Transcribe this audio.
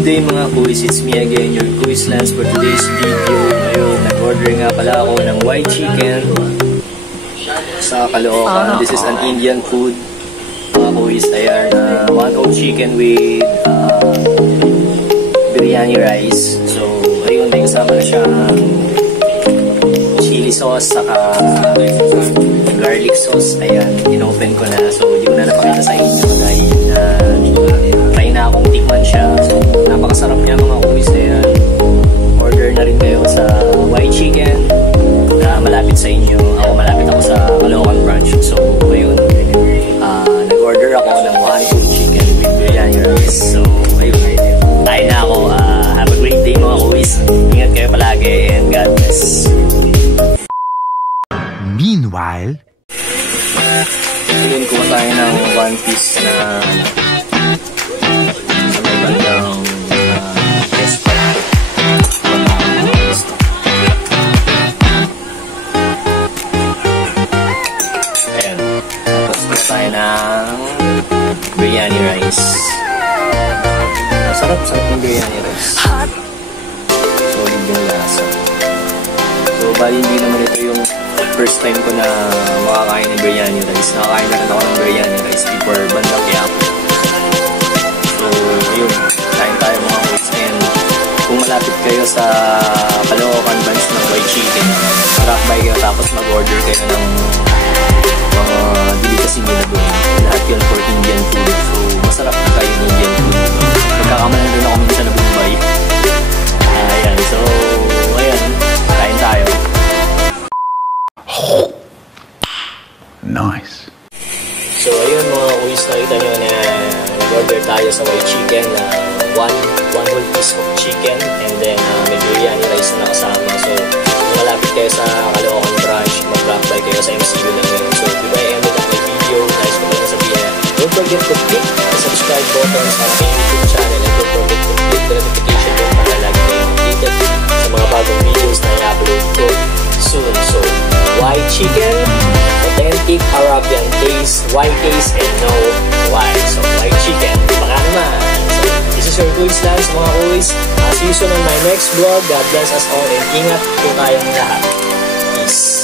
Good day mga kuis, it's me again, your Kuis Lance for today's video. Ngayon, nag-order nga pala ako ng white chicken sa Caloocan. This is an Indian food mga kuis. Ayan, one whole chicken with biryani rice. So, ayun, may kasama na siyang chili sauce saka garlic sauce. Ayan, inopen ko na. So, hindi ko na napakita sa inyo dahil try na akong tikman siya. So, napakasarap niya mga kuis. Ayan, order na rin kayo sa white chicken na malapit sa inyo. Malapit ako sa Caloocan branch. So, ayun, nag-order ako ng one whole chicken with biryani rice. So, ayun, tayo na ako. Have a great day mga kuis. Ingat kayo palagi and God bless. Meanwhile, ayun, kuha tayo ng one piece na sa may bandang ayan, tapos kuha tayo ng biryani rice. Sarap ng biryani rice, solid yung lasa. So bali hindi naman ito yung first time ko na makakain ng biryani rice. Nakakain na rin ako ng biryani rice before bandang Quiapo. So, ayun, kain tayo mga kuis. And kung malapit kayo sa Caloocan branch ng white chicken, drop by kayo tapos mag-order kayo ng mga delicacy nila doon. Lahat yun for Indian food. So, masarap na kayo ng Indian food. Magkakamalan din ako minsan na Bombay. Ayan, so, ayan, kain tayo. nice. So ayun mga kuis, nakita nyo na nag-order tayo sa white chicken na one whole piece of chicken and then may biryani rice na kasama. So kung malapit kayo sa Caloocan branch, mag-drop by kayo sa MCU lang yun. So before I ended up my video, nice ko lang sabihin na don't forget to click the subscribe button sa aking YouTube channel and don't forget to click the notification bell para lagi kayong updated sa mga bagong videos na i-upload ko soon. So white chicken, authentic Arabian taste, white taste, and no white. So, white chicken, baka naman. So, this is your Kuis Lance, mga kuis. See you soon on my next vlog. God bless us all and ingat po tayong lahat. Peace.